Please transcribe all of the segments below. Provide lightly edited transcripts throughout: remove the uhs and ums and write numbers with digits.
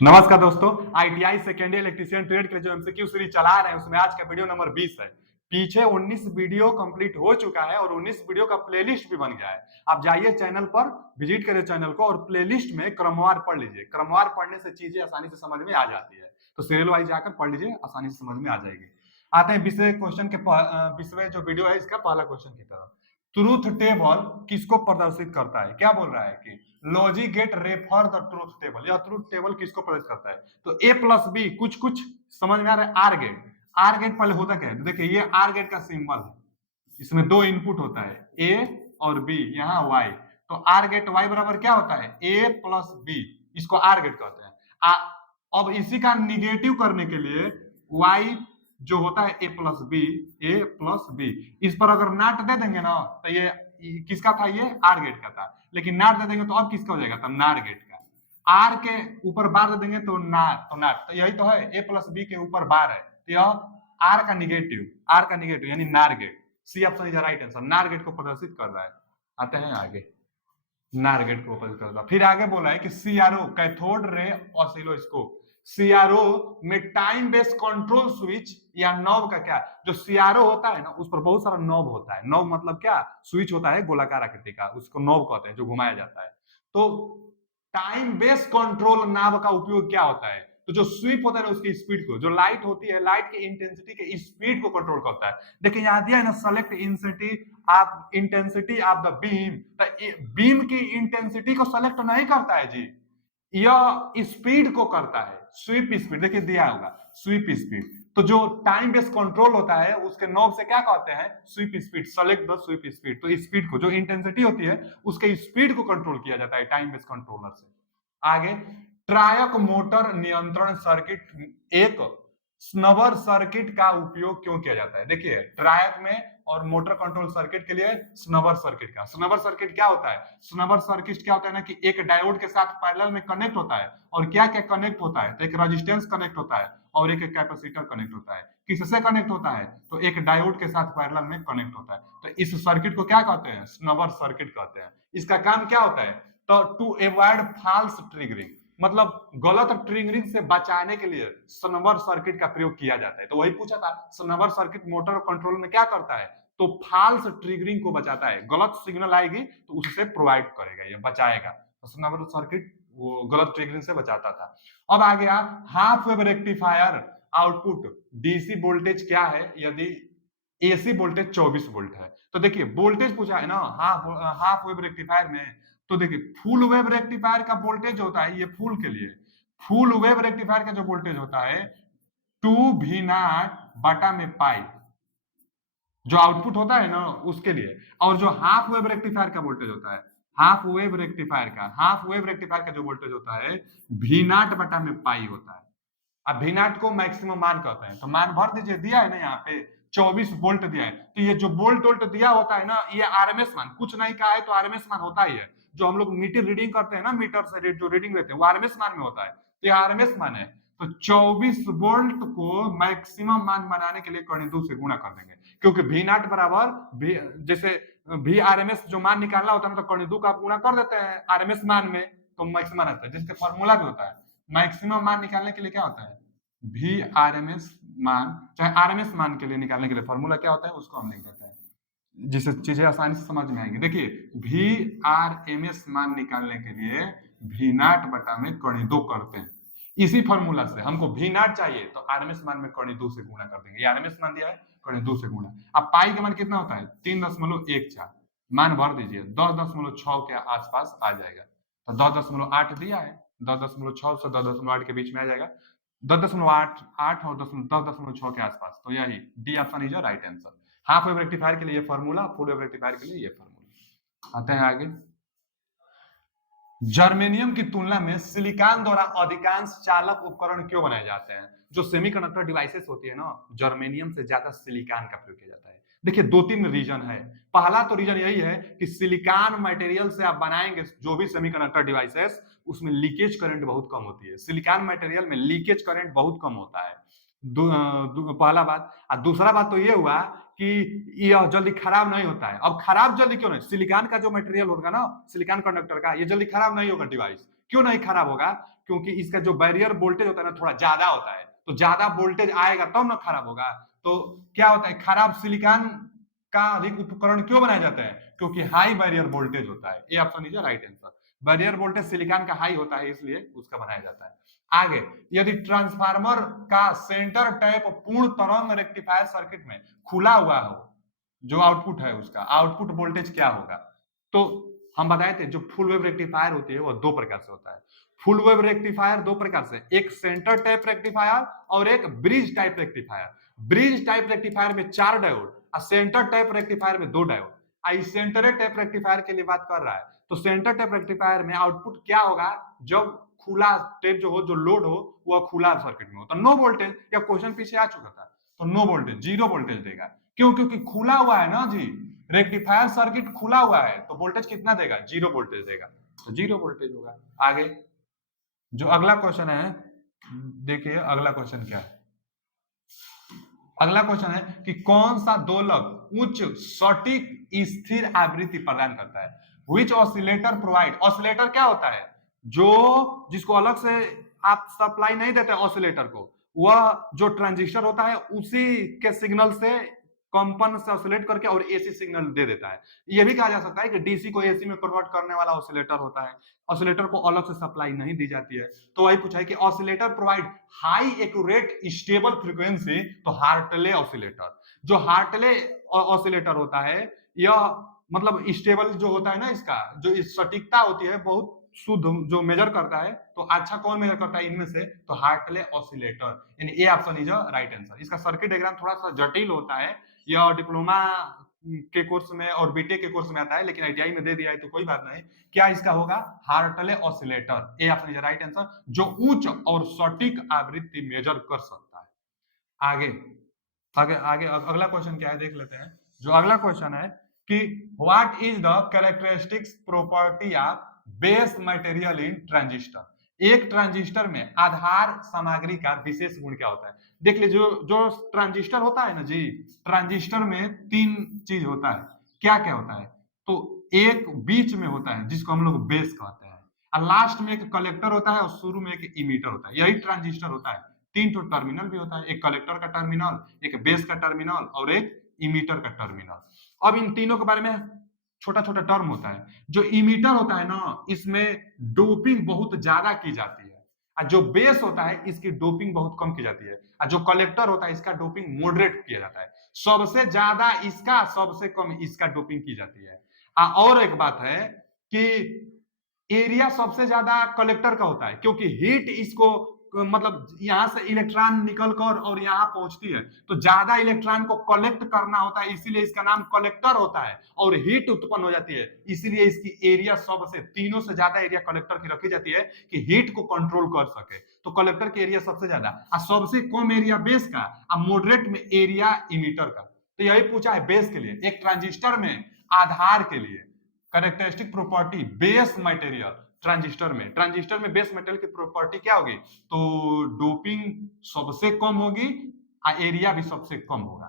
नमस्कार दोस्तों, ITI second year electrician trade के लिए जो एमसीक्यू सीरीज चला रहे हैं उसमें आज का वीडियो नंबर 20 है। पीछे 19 वीडियो कंप्लीट हो चुका है और 19 वीडियो का प्लेलिस्ट भी बन गया है। आप जाइए चैनल पर, विजिट करिए चैनल को और प्लेलिस्ट में क्रमवार पढ़ लीजिए। क्रमवार पढ़ने से चीजें आसानी से समझ में आ जाती है, तो सीरियल वाइज जाकर पढ़ लीजिए, आसानी से समझ में आ जाएगी। आते हैं 20वें क्वेश्चन के 20वें जो वीडियो है इसका पहला क्वेश्चन की तरफ। ट्रूथ टेबल किसको प्रदर्शित करता है? क्या बोल रहा है कि logic gate refer the truth table. यह ट्रूथ टेबल किसको प्रदर्शित करता है? तो ए प्लस बी कुछ कुछ समझ में आ रहा है। आर गेट, आर गेट पहले होता क्या है? तो देखिए ये आर गेट का सिंबल है, इसमें दो इनपुट होता है ए और बी, यहाँ वाई। तो आर गेट वाई बराबर क्या होता है? ए प्लस बी, इसको आर गेट कहते हैं। अब इसी का निगेटिव करने के लिए वाई जो होता है ए प्लस बी, ए प्लस बी, इस पर अगर नाट दे देंगे ना तो ये किसका था? ये आर गेट का था। लेकिन नाट दे देंगे तो अब किसका हो जाएगा? तब नार गेट का। आर के ऊपर बार दे देंगे तो नार, तो नार, तो यही तो है, ए प्लस बी के ऊपर बार है, तो यह आर का निगेटिव, आर का निगेटिव यानी NOR gate. C option is right answer, NOR gate को प्रदर्शित कर रहा है। आते हैं आगे, नार गेट को प्रदर्शित कर रहा है। फिर आगे बोला है कि CRO cathode ray oscilloscope, CRO में टाइम बेस्ड कंट्रोल स्विच या नॉब का क्या? जो सीआरओ होता है ना उस पर बहुत सारा नॉब होता है। नॉब मतलब क्या? स्विच होता है गोलाकार आकृति का, उसको नॉब कहते हैं, जो घुमाया जाता है। तो टाइम बेस्ड कंट्रोल नाब का उपयोग क्या होता है? तो जो स्वीप होता है ना उसकी स्पीड को, जो लाइट होती है लाइट की इंटेंसिटी के स्पीड को कंट्रोल करता है। देखिए यहां दिया है ना, select intensity of the beam, beam की इंटेंसिटी को सेलेक्ट नहीं करता है जी, यह स्पीड को करता है, स्वीप स्पीड। देखिए दिया होगा स्वीप स्पीड। तो जो टाइम बेस्ड कंट्रोल होता है उसके नॉब से क्या कहते हैं? Sweep speed, select the sweep speed. तो स्पीड को, जो इंटेंसिटी होती है उसके स्पीड को कंट्रोल किया जाता है टाइम बेस्ड कंट्रोलर से। आगे, ट्रायक मोटर नियंत्रण सर्किट एक स्नबर सर्किट का उपयोग क्यों किया जाता है? देखिए ट्रायक में और मोटर कंट्रोल सर्किट के लिए स्नबर सर्किट का, स्नबर सर्किट क्या होता है? स्नबर सर्किट क्या होता है ना कि एक डायोड के साथ पैरेलल में कनेक्ट होता है, और क्या क्या कनेक्ट होता है? तो एक रेजिस्टेंस कनेक्ट होता है और एक कैपेसिटर कनेक्ट होता है। किससे कनेक्ट होता है? तो एक डायोड के साथ पैरेलल में कनेक्ट होता है। तो इस सर्किट को क्या कहते हैं? स्नबर सर्किट कहते हैं। इसका काम क्या होता है? तो टू अवॉइड फॉल्स ट्रिगरिंग, मतलब गलत ट्रिगरिंग से बचाने के लिए स्नबर सर्किट का प्रयोग किया जाता है। तो वही पूछा था, स्नबर सर्किट मोटर कंट्रोल में क्या करता है? तो फॉल्स ट्रिगरिंग को बचाता है, गलत सिग्नल आएगी तो उससे प्रोवाइड करेगा, ये बचाएगा। तो स्नबर सर्किट वो गलत ट्रिगरिंग से बचाता था। अब आ गया half wave rectifier output DC voltage क्या है यदि एसी वोल्टेज 24 वोल्ट है? तो देखिए वोल्टेज पूछा है ना हाफ वेव रेक्टिफायर में। तो देखिए फुल वेव रेक्टिफायर का वोल्टेज होता है, ये फुल के लिए, फुल वेव रेक्टिफायर का जो वोल्टेज होता है 2V0 बटा में पाई, जो आउटपुट होता है ना उसके लिए। और जो हाफ वेव रेक्टिफायर का वोल्टेज होता है, हाफ वेव रेक्टिफायर का जो वोल्टेज होता है V0 बटा में पाई होता है। अब V0 को मैक्सिमम मान कहते हैं। तो मान भर दीजिए, दिया है ना यहाँ पे 24 वोल्ट दिया है, तो ये जो वोल्ट वोल्ट दिया होता है ना ये आरएमएस मान, कुछ नहीं कहा है तो आरएमएस मान होता ही है। जो हम लोग मीटर रीडिंग करते हैं ना, मीटर से जो रीडिंग लेते हैं वो आरएमएस मान में होता है, तो ये आरएमएस मान है। तो 24 वोल्ट को मैक्सिमम मान बनाने के लिए करंट 2 से गुणा कर देंगे, क्योंकि V0 बराबर जैसे वी आरएमएस जो मान निकालना होता है तो कर्ण 2 का गुणा कर देते हैं आरएमएस मान में, तो मैक्सिमम आता है, जिसके फॉर्मूला भी होता है। मैक्सिमम मान निकालने के लिए क्या होता है? भी आरएमएस मान, चाहे आरएमएस मान के लिए निकालने के लिए फॉर्मूला क्या होता है उसको हम लिख देते हैं, जिससे चीजें आसानी से समझ में आएंगी। देखिए भी आरएमएस मान निकालने के लिए V0 बटा में कर्ण 2 करते हैं। इसी फॉर्मूला से हमको V0 चाहिए तो आरएमएस मान में कर्ण 2 से गुणा कर देंगे। आरएमएस मान दिया है, कर्ण 2 से गुणा। अब पाई का मान कितना होता है? 3.14, मान भर दीजिए 10.6 के आसपास आ जाएगा। तो 10.8 दिया है, 10.6 से 10.8 के बीच में आ जाएगा, 10.8 और 10.6 के आसपास। तो यही D option is right answer. Half wave rectifier के लिए ये फॉर्मूला, फुल वेव रेक्टिफायर के लिए ये फॉर्मूला। आते हैं आगे, जर्मेनियम की तुलना में सिलिकॉन द्वारा अधिकांश चालक उपकरण क्यों बनाए जाते हैं? जो सेमीकंडक्टर डिवाइसेस होती है ना, जर्मेनियम से ज्यादा सिलिकॉन का प्रयोग किया जाता है। देखिए 2-3 रीजन है। पहला तो रीजन यही है कि सिलिकॉन मटेरियल से आप बनाएंगे जो भी सेमीकंडक्टर डिवाइसेस, उसमें लीकेज करंट बहुत कम होती है। सिलिकॉन मटेरियल में लीकेज करंट बहुत कम होता है, पहला बात। और दूसरा बात तो ये हुआ कि यह जल्दी खराब नहीं होता है। अब खराब जल्दी क्यों नहीं? सिलिकॉन का जो मटेरियल होगा ना, सिलिकॉन कंडक्टर का, ये जल्दी खराब नहीं होगा डिवाइस। क्यों नहीं खराब होगा? क्योंकि इसका जो बैरियर वोल्टेज होता है ना थोड़ा ज्यादा होता है, तो ज्यादा वोल्टेज आएगा तब ना खराब होगा। तो क्या होता है, खराब सिलिकॉन का अधिक उपकरण क्यों बनाए जाते हैं, क्योंकि हाई बैरियर वोल्टेज होता है। ये option is right answer. Barrier voltage silicon का हाई होता है इसलिए उसका बनाया जाता है। आगे, यदि ट्रांसफार्मर का सेंटर टैप पूर्ण तरंग रेक्टिफायर सर्किट में खुला हुआ हो, जो आउटपुट है उसका आउटपुट वोल्टेज क्या होगा। तो हम बताए थे जो फुल वेव रेक्टिफायर होती है वो दो प्रकार से होता है। फुल वेव रेक्टिफायर दो प्रकार से, एक सेंटर टाइप रेक्टिफायर और एक bridge type rectifier. Bridge type rectifier में 4 डायोड और सेंटर टाइप रेक्टिफायर में 2 डायोड। इस सेंटर टाइप रेक्टिफायर के लिए बात कर रहा है, तो सेंटर टाइप रेक्टिफायर में आउटपुट क्या होगा, जब खुला टेप जो हो, जो लोड हो, वह खुला सर्किट में हो तो नो वोल्टेज, या क्वेश्चन पीछे आ चुका था, तो नो वोल्टेज, जीरो वोल्टेज देगा। क्यों, क्योंकि खुला हुआ है ना जी, रेक्टिफायर सर्किट खुला हुआ है, तो वोल्टेज कितना देगा, जीरो वोल्टेज देगा, तो जीरो वोल्टेज होगा। आगे जो अगला क्वेश्चन है, देखिए अगला क्वेश्चन क्या है। अगला क्वेश्चन है कि कौन सा दोलक उच्च सटीक स्थिर आवृत्ति प्रदान करता है। Which oscillator provide, ऑसिलेटर क्या होता है, जो जिसको अलग से आप सप्लाई नहीं देते ऑसिलेटर को, वह जो ट्रांजिस्टर होता है उसी के सिग्नल से कंपन से ऑसिलेट करके और एसी सिग्नल दे देता है। यह भी कहा जा सकता है कि डीसी को एसी में कन्वर्ट करने वाला ऑसिलेटर होता है, ऑसिलेटर को अलग से सप्लाई नहीं दी जाती है। तो वही पूछा है कि oscillator provide high accurate stable frequency, तो हार्टले ऑसिलेटर, जो हार्टले ऑसिलेटर होता है, यह मतलब स्टेबल जो होता है ना, इसका जो सटीकता होती है बहुत शुद्ध जो मेजर करता है, तो अच्छा कौन मेजर करता है इनमें से, तो हार्टले ऑसिलेटर, यानी A option is right answer. इसका सर्किट डायग्राम थोड़ा सा जटिल होता है, यह डिप्लोमा के कोर्स में और बीटेक के कोर्स में आता है, लेकिन आईटीआई में दे दिया है तो कोई बात नहीं। क्या इसका होगा, Hartley oscillator, A option is right answer, जो उच्च और सटीक आवृत्ति मेजर कर सकता है। आगे आगे आगे अगला क्वेश्चन क्या है देख लेते हैं। जो अगला क्वेश्चन है कि what is the characteristics property of base material in transistor. एक ट्रांजिस्टर में आधार सामग्री का विशेष गुण क्या होता है। देख लीजिए, जो ट्रांजिस्टर होता है ना जी, ट्रांजिस्टर में 3 चीज होता है। क्या क्या होता है, तो एक बीच में होता है जिसको हम लोग बेस कहते हैं, और लास्ट में एक कलेक्टर होता है और शुरू में एक इमीटर होता है, यही ट्रांजिस्टर होता है। 3 तो टर्मिनल भी होता है, एक कलेक्टर का टर्मिनल, एक बेस का टर्मिनल और एक इमीटर का टर्मिनल। अब इन तीनों के बारे में छोटा छोटा टर्म होता है। जो इमीटर होता है ना, इसमें डोपिंग बहुत ज्यादा की जाती है, और जो बेस होता है इसकी डोपिंग बहुत कम की जाती है, और जो कलेक्टर होता है इसका डोपिंग मॉडरेट किया जाता है। सबसे ज्यादा इसका, सबसे कम इसका डोपिंग की जाती है। और एक बात है कि एरिया सबसे ज्यादा कलेक्टर का होता है, क्योंकि हीट इसको मतलब यहां से इलेक्ट्रॉन निकलकर और यहां पहुंचती है, तो ज्यादा इलेक्ट्रॉन को कलेक्ट करना होता है, इसीलिए इसका नाम कलेक्टर होता है, और हीट उत्पन्न हो जाती है, इसीलिए इसकी एरिया सबसे, तीनों से ज्यादा एरिया कलेक्टर की रखी जाती है कि हीट को कंट्रोल कर सके। तो कलेक्टर की एरिया सबसे ज्यादा, और सबसे कम एरिया बेस का, और मॉडरेट में एरिया इमीटर का। तो यही पूछा है बेस के लिए, एक ट्रांजिस्टर में आधार के लिए characteristic property base material. Transistor में बेस मटेरियल की प्रॉपर्टी क्या होगी, तो डोपिंग सबसे कम होगी और एरिया भी सबसे कम होगा।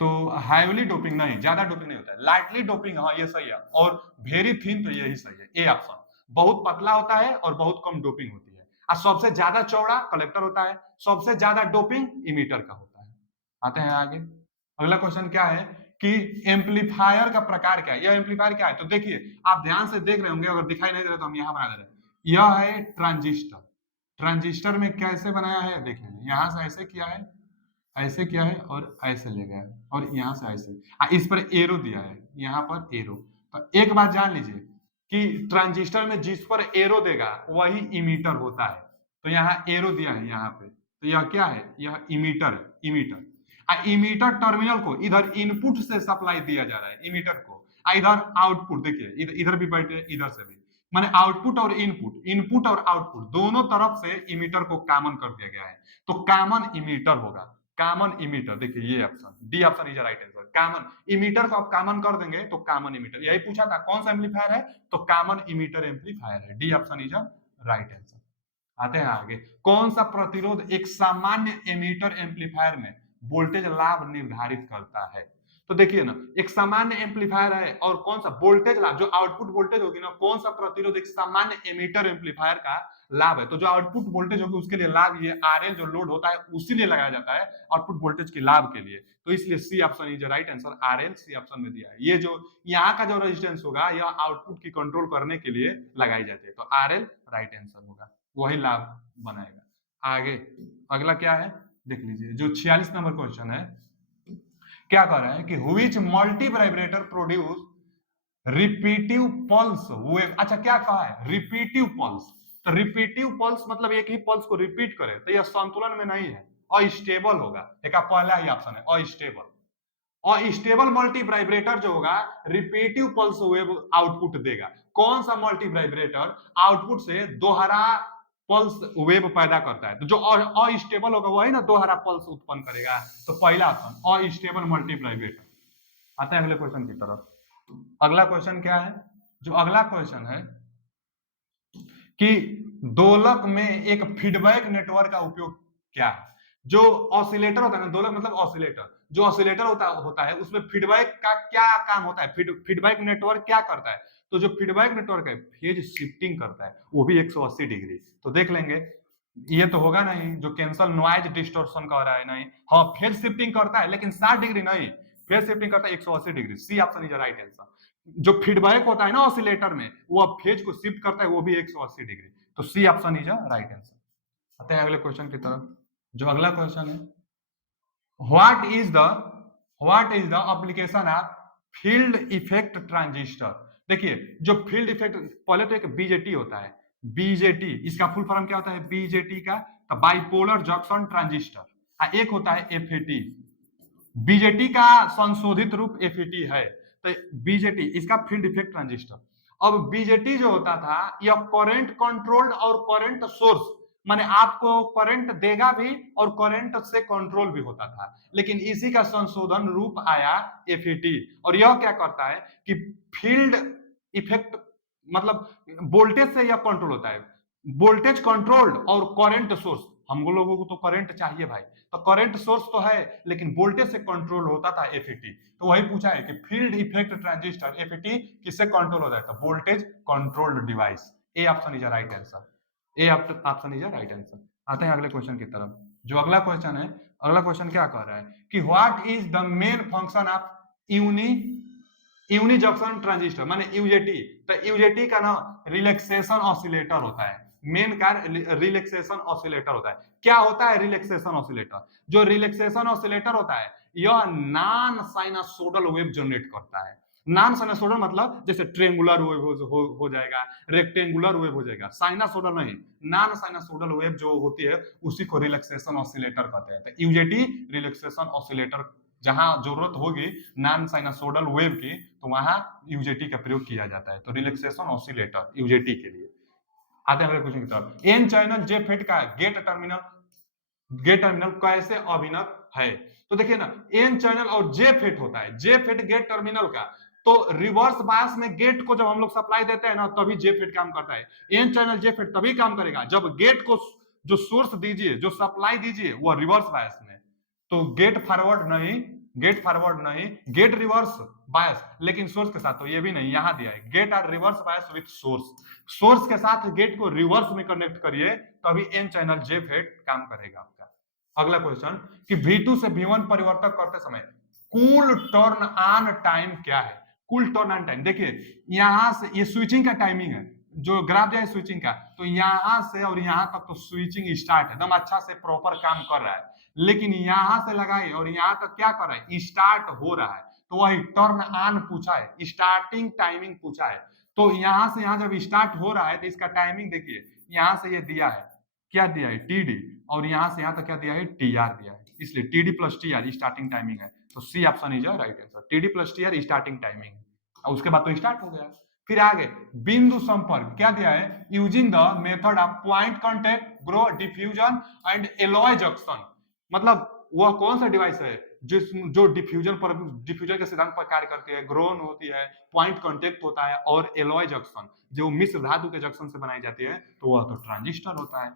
तो हाईली डोपिंग नहीं, ज्यादा डोपिंग नहीं होता है, लाइटली डोपिंग, हाँ ये सही है, और वेरी थिन, तो यही सही है, ए ऑप्शन। बहुत पतला होता है और बहुत कम डोपिंग होती है, और सबसे ज्यादा चौड़ा कलेक्टर होता है, सबसे ज्यादा डोपिंग इमीटर का होता है। आते हैं आगे, अगला क्वेश्चन क्या है कि एम्पलीफायर का प्रकार क्या है। यह एम्पलीफायर क्या है, तो देखिए आप ध्यान से देख रहे होंगे, अगर दिखाई नहीं दे रहा तो हम यहाँ बना दे रहे हैं। यह है ट्रांजिस्टर, ट्रांजिस्टर में कैसे बनाया है देख लीजिए, यहाँ से ऐसे किया है, ऐसे किया है और ऐसे ले गया है, और यहाँ से ऐसे, इस पर एरो दिया है, यहाँ पर एरो। तो एक बात जान लीजिए कि ट्रांजिस्टर में जिस पर एरो देगा वही इमीटर होता है। तो यहाँ एरो दिया है यहाँ पे, तो यह क्या है, यह इमीटर है, इमीटर। इमीटर टर्मिनल को इधर इनपुट से सप्लाई दिया जा रहा है इमीटर को, इधर आउटपुट, देखिए इधर भी बैठे, इधर से भी, माने आउटपुट और इनपुट, इनपुट और आउटपुट दोनों तरफ से इमीटर को कॉमन कर दिया गया है, तो कॉमन इमीटर होगा, कॉमन इमीटर। देखिए ये option, D option is right answer, common emitter को आप कॉमन कर देंगे तो कॉमन इमीटर। यही पूछा था कौन सा एम्पलीफायर है, तो कॉमन इमीटर एम्पलीफायर है, D option is right answer. आते हैं आगे, कौन सा प्रतिरोध एक सामान्य एमीटर एम्पलीफायर में वोल्टेज लाभ निर्धारित करता है। तो देखिए ना, एक सामान्य एम्पलीफायर है और कौन सा वोल्टेज लाभ, जो आउटपुट वोल्टेज होगी ना, कौन सा प्रतिरोध, एक सामान्य एमीटर एम्पलीफायर का लाभ है। तो जो आउटपुट वोल्टेज होगी उसके लिए लाभ ये आरएल जो लोड होता है उसी लिए लगाया जाता है, आउटपुट वोल्टेज के लाभ के लिए। तो इसलिए C option is right answer, RL C option में दिया है। ये जो यहाँ का जो रेजिस्टेंस होगा यह आउटपुट की कंट्रोल करने के लिए लगाई जाती है, तो आरएल राइट आंसर होगा, वही लाभ बनाएगा। आगे अगला क्या है देख लीजिए, जो 46 नंबर क्वेश्चन है, क्या कह रहे हैं कि which multi vibrator produce repetitive pulse wave. अच्छा क्या कहा है, रिपीटिव पल्स। तो रिपीटिव पल्स मतलब एक ही पल्स को रिपीट करे, तो यह संतुलन में नहीं है, अस्टेबल होगा। एक पहला ही ऑप्शन है अस्टेबल। और स्टेबल मल्टी वाइब्रेटर जो होगा रिपीटिव पल्स वेव आउटपुट देगा। कौन सा मल्टी वाइब्रेटर आउटपुट से दोहरा पल्स वेव पैदा करता है, तो जो अस्टेबल होगा वही ना दोहरा पल्स उत्पन्न करेगा। तो पहला ऑप्शन अस्टेबल मल्टी वाइब्रेटर। आते हैं अगले क्वेश्चन की तरफ। अगला क्वेश्चन क्या है, जो अगला क्वेश्चन है कि दोलक में एक फीडबैक नेटवर्क का उपयोग क्या है। जो ऑसिलेटर होता है ना, दोलक मतलब ऑसिलेटर, जो ऑसिलेटर होता है उसमें फीडबैक का क्या काम होता है, फीडबैक नेटवर्क क्या करता है। तो जो फीडबैक नेटवर्क है फेज शिफ्टिंग करता है, वो भी 180 डिग्री। तो देख लेंगे, ये तो होगा नहीं जो कैंसल नॉइज डिस्टॉर्शन कह रहा है, नहीं। हाँ फेज शिफ्टिंग करता है लेकिन 60 डिग्री नहीं, फेज शिफ्टिंग करता है 180 degree. C option is right answer. जो फीडबैक होता है ना ऑसिलेटर में, वो अब फेज को शिफ्ट करता है, वो भी 180 डिग्री। तो C option is right answer. आते हैं अगले क्वेश्चन की तरफ। जो अगला क्वेश्चन है, what is the application of field effect transistor. देखिए जो फील्ड इफेक्ट, पहले तो एक बीजेटी होता है, बीजेटी इसका फुल फॉर्म क्या होता है बीजेटी का, तो बाइपोलर जंक्शन ट्रांजिस्टर। एक होता है एफएटी, बीजेटी का संशोधित रूप एफईटी है। तो बीजेटी इसका फील्ड इफेक्ट ट्रांजिस्टर। अब बीजेटी जो होता था यह करंट कंट्रोल्ड और करंट सोर्स, माने आपको करंट देगा भी और करंट से कंट्रोल भी होता था। लेकिन इसी का संशोधन रूप आया एफईटी। और यह क्या करता है कि फील्ड इफेक्ट मतलब वोल्टेज से यह कंट्रोल होता है, वोल्टेज कंट्रोल्ड और करंट सोर्स। हम लोगों को तो करंट चाहिए भाई, तो करंट सोर्स तो है लेकिन वोल्टेज से कंट्रोल होता था एफईटी। तो वही पूछा है कि फील्ड इफेक्ट ट्रांजिस्टर एफईटी किससे कंट्रोल होता है, तो voltage controlled device. A option is right answer, A option is right answer. आते हैं अगले क्वेश्चन की तरफ। जो अगला क्वेश्चन है, अगला क्वेश्चन क्या कह रहा है कि what is the main function of uni junction transistor माने यूजेटी। तो यूजेटी का ना रिलैक्सेशन ऑसिलेटर होता है, मेन कार्य रिलैक्सेशन ऑसिलेटर होता है। क्या होता है रिलैक्सेशन ऑसिलेटर, जो रिलैक्सेशन ऑसिलेटर होता है यह नॉन साइनसोइडल वेव जनरेट करता है। नॉन साइनसोइडल मतलब जैसे ट्रेंगुलर वेव हो जाएगा, रेक्टेंगुलर वेव हो जाएगा, साइनसोइडल नहीं, नॉन साइनसोइडल वेव जो होती है उसी को रिलैक्सेशन ऑसिलेटर कहते हैं। तो यूजेटी रिलैक्सेशन ऑसिलेटर, जहां जरूरत होगी नॉन साइनसोइडल वेव की तो वहां यूजेटी का प्रयोग किया जाता है। तो रिलैक्सेशन ऑसिलेटर यूजेटी के लिए। आते हैं अगले क्वेश्चन की तरफ। एन चैनल जे फेट का गेट टर्मिनल कैसे अभिनव है। तो देखिए ना, एन चैनल और जे फेट होता है, जे फेट गेट टर्मिनल का। तो रिवर्स बायस में गेट को जब हम लोग सप्लाई देते हैं ना तभी जे फेट काम करता है। एन चैनल जे फेट तभी काम करेगा जब गेट को जो सोर्स दीजिए, जो सप्लाई दीजिए वो रिवर्स बायस में। तो गेट फॉरवर्ड नहीं, गेट रिवर्स बायस लेकिन सोर्स के साथ। तो ये भी नहीं, यहां दिया है gate are reverse bias with source, source के साथ गेट को रिवर्स में कनेक्ट करिए तभी एन चैनल जे फेट काम करेगा आपका। अगला क्वेश्चन कि V2 से V1 परिवर्तन करते समय कुल टर्न ऑन टाइम क्या है। कुल टर्न ऑन टाइम देखिए, यहां से ये स्विचिंग का टाइमिंग है, जो ग्राफ है स्विचिंग का, तो यहां से और यहां तक तो स्विचिंग स्टार्ट है, एकदम अच्छा से प्रॉपर काम कर रहा है। लेकिन यहां से लगाई और यहां तक क्या कर रहा है, स्टार्ट हो रहा है। तो वही टर्न ऑन पूछा है, स्टार्टिंग टाइमिंग पूछा है। तो यहां से यहां जब स्टार्ट हो रहा है तो इसका टाइमिंग देखिए, यहां से ये दिया है, क्या दिया है टीडी, और यहां से यहां तक क्या दिया है टीआर दिया है, इसलिए TD plus TR starting timing है। तो C option is right answer, TD plus TR starting timing है। और उसके बाद तो स्टार्ट हो गया। फिर आगे बिंदु संपर्क क्या दिया है, using the method of point contact grow diffusion and alloy junction. मतलब वह कौन सा डिवाइस है जो डिफ्यूजन के सिद्धांत पर कार्य करती है, ग्रोन होती है, पॉइंट कांटेक्ट होता है और एलॉय जंक्शन जो मिश्र धातु के जंक्शन से बनाई जाती है, तो वह तो ट्रांजिस्टर होता है।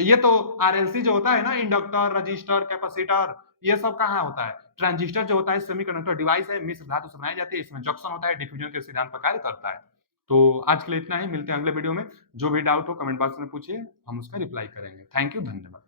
ये तो आरएलसी जो होता है ना, इंडक्टर, रजिस्टर, कैपेसिटर, ये सब कहाँ होता है? ट्रांजिस्टर जो होता है सेमीकंडक्टर डिवाइस है, मिश्र धातु से बनाई जाती है, इसमें जंक्शन होता है, डिफ्यूजन के सिद्धांत पर कार्य करता है। तो आज के लिए इतना ही, मिलते हैं अगले वीडियो में। जो भी डाउट हो कमेंट बॉक्स में पूछिए, हम उसका रिप्लाई करेंगे। थैंक यू, धन्यवाद।